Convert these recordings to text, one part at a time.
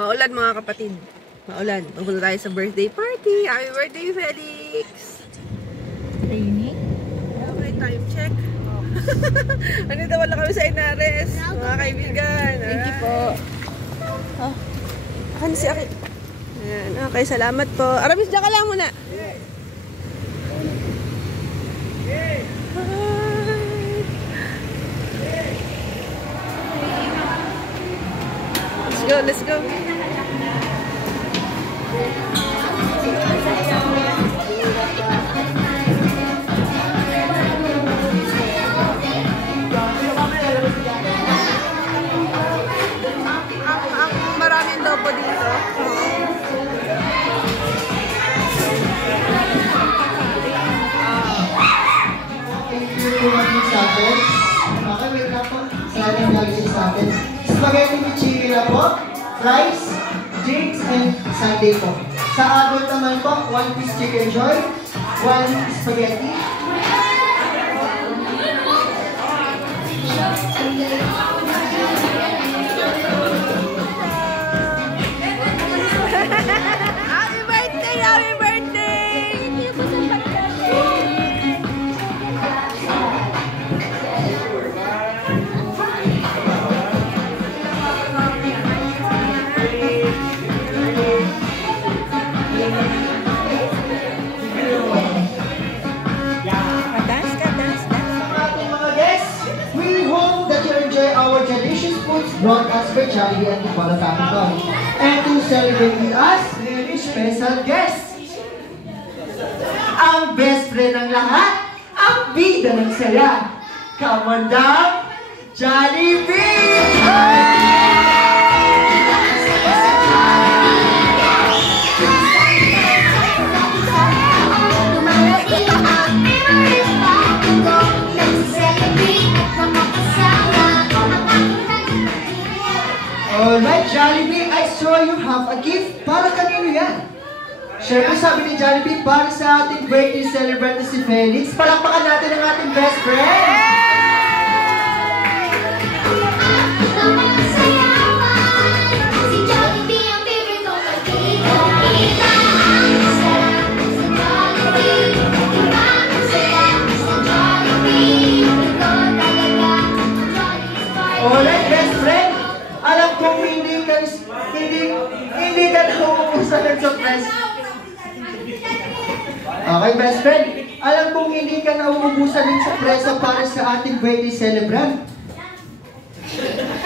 Maulan mga kapatid. Maulan. Pupunta tayo sa birthday party. Happy birthday, Felix! Training? Okay, time check. Ano wala kami sa Inares, mga kaibigan. Thank you po. Oh. Akan si Aki. Ayan. Okay, salamat po. Aramis, dyan ka lang muna. Let's go, let's go. Ang maraming daw po dito. Sa atin. Okay, wait lang po. Sa ating lagi sa atin. Spaghetti with chili na po. Rice, drinks, and sundae po. Sa adult naman po, 1 piece chicken joy, 1 spaghetti. Happy birthday! Happy birthday! Our delicious foods brought us by Jollibee and Nicola Family. And to celebrate with us, very special guests. Ang best friend ng lahat, ang bida ng saya. Come on down, Jollibee! Alright, Jollibee, I saw you have a gift. Para kanino yan? Siyempre sabi ni Jollibee, para sa ating birthday celebrant na si Felix. Palakpakan natin ang ating best friend! Alright, best friend! Alam kong hindi ka nauubusan ng surprise. Okay, best friend. Alam kong hindi ka nauubusan ng surpresa para sa ating birthday celebrant.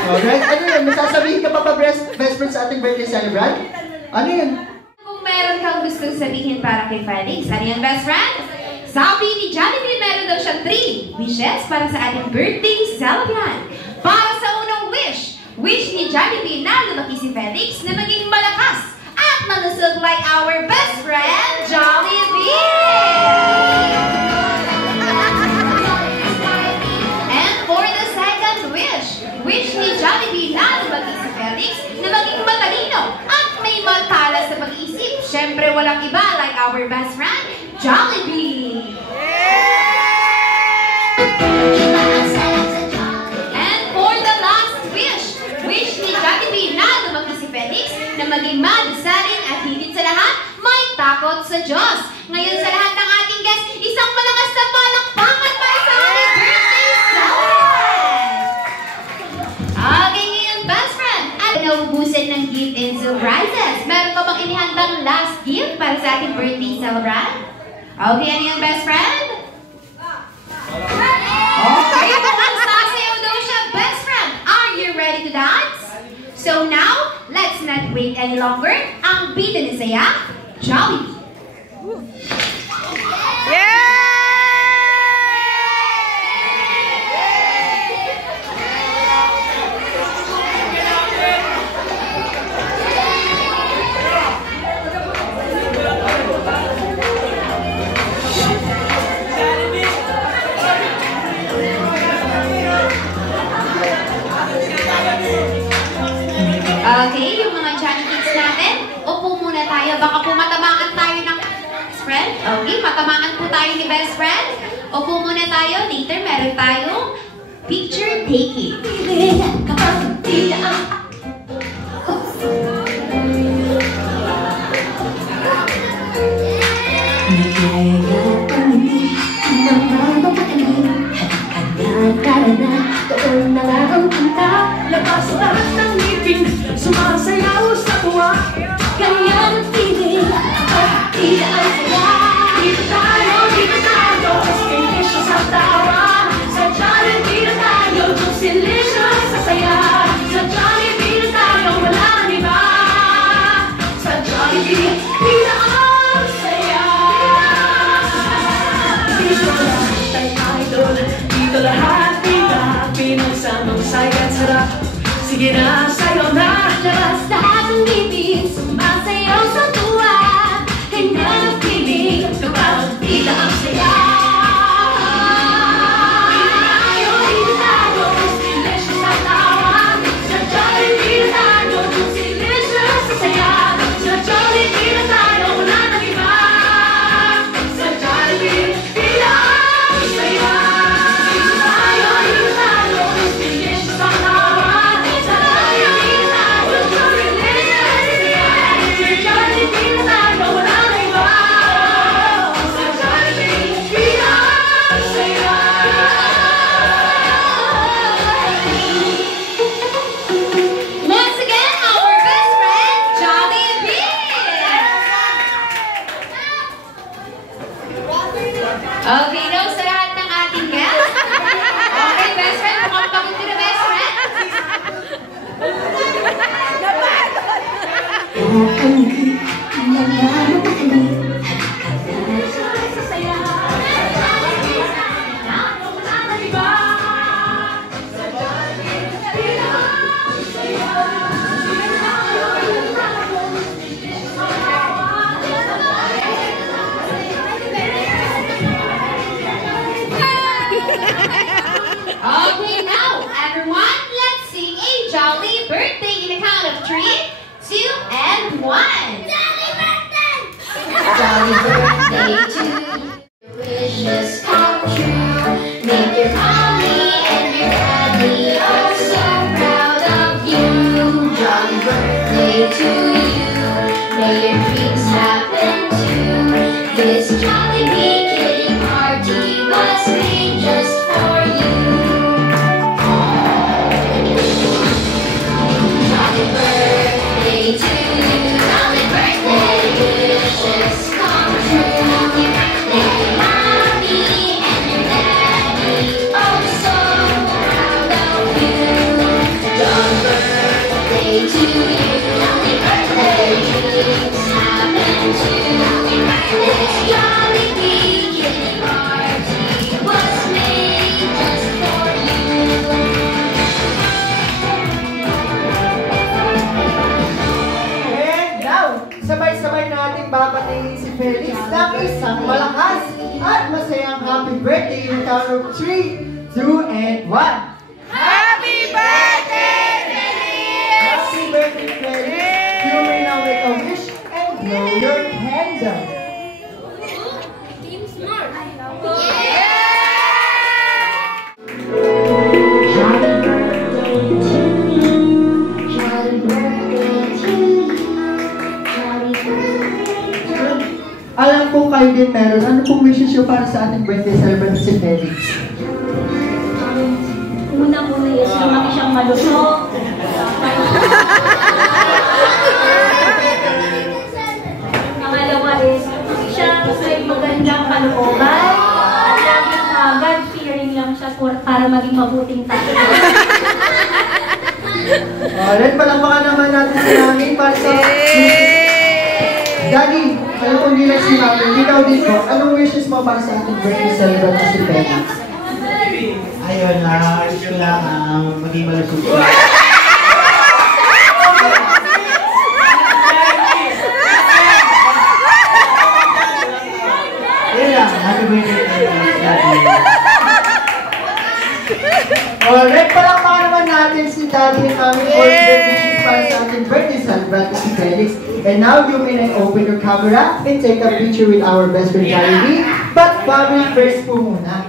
Alright, ano yan? Masasabihin ka pa best friend sa ating birthday celebrant? Ano yan? Kung meron kang gustong sabihin para kay Felix, ano yan, best friend? Sabi ni Jollibee, meron daw siyang 3 wishes para sa ating birthday celebrant. Para sa unang wish ni Jollibee na lumaki si Felix na maging malakas at malusog like our best friend, Jollibee! And for the second wish ni Jollibee na lumaki si Felix na maging matalino at may matalas sa pag-iisip. Siyempre, walang iba like our best friend, Jollibee! Na maging madasalin at higit sa lahat, may takot sa Diyos. Ngayon sa lahat ng ating guests, isang malakas na palakpakan para sa ating birthday celebrant! Okay, ngayon best friend, at naubusan ng gift and surprises. Meron ka bang inihandang last gift para sa ating birthday celebrant? Okay, ano yung best friend? Okay, sasayaw daw siya, best friend. Are you ready to dance? So now, let's not wait any longer. Ang bida ni saya, Jollibee. Yeah! Okay, yung mga Johnny Kids natin, upo muna tayo. Baka po matamaan tayo ng best friend. Okay, matamaan po tayo ni best friend. Upo muna tayo. Later, meron tayong picture taking. Sumasayaw na labas lahat ng ibig, sumasayaw sa tuwa, kanya napiling, kapag tila ang saya. Okay, no, sa lahat ng ating guests. Okay, best friend, mukhang pagod ka na, best friend. Okay, now, everyone, let's sing a jolly birthday in a count of 3, 2, and 1. Jolly birthday! Jolly birthday to you. Wishes come true. Make your mommy and your daddy all so proud of you. Jolly birthday to you. May your dreams happen too. This jolly bee kidding party was made just for you. Happy birthday to you. Happy birthday. Wishes come true. Make your mommy and your daddy oh so proud of you. Happy birthday to you. Happy birthday. Dreams happen too. This jolly bee kidding party was made just for you. And now, sabay-sabay natin babatingin si Felix ng isang malakas at masayang happy birthday in the count of 3, 2, and 1. Happy birthday, Felix! Happy birthday, Felix! You may now make a wish and blow your candle. Alam ko kayo din meron. Ano pong wishes nyo para sa ating birthday celebrant si Felix? Una-una is lumaki siyang malusog. Pangalawa is siya may magandang kalooban. At laging God-fearing lang siya para maging mabuting tao. Alright, palakpakan naman natin si Nami para sa... Daddy, alam kong bilang si Mami, ikaw din po, anong wishes mo para sa ating birthday celebrant si Felix? Ayun, wish ko lang maging malusog ko. Ayun lang, happy birthday. Alright, palakpakan naman natin si Daddy and Mami for the wishes para sa ating birthday celebrant si Felix. And now you may open your camera and take a picture with our best friend Jollibee. But family first po muna.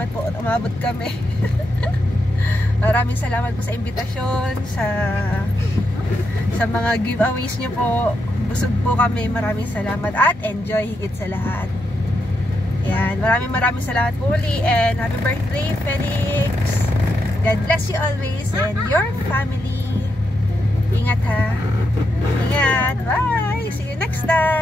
salamat po at umabot kami. Maraming salamat po sa imbitasyon, sa mga giveaways nyo po. Busog po kami. Maraming salamat at enjoy higit sa lahat. Ayan, maraming salamat po uli, and happy birthday, Felix. God bless you always and your family. Ingat ha. Ingat. Bye. See you next time.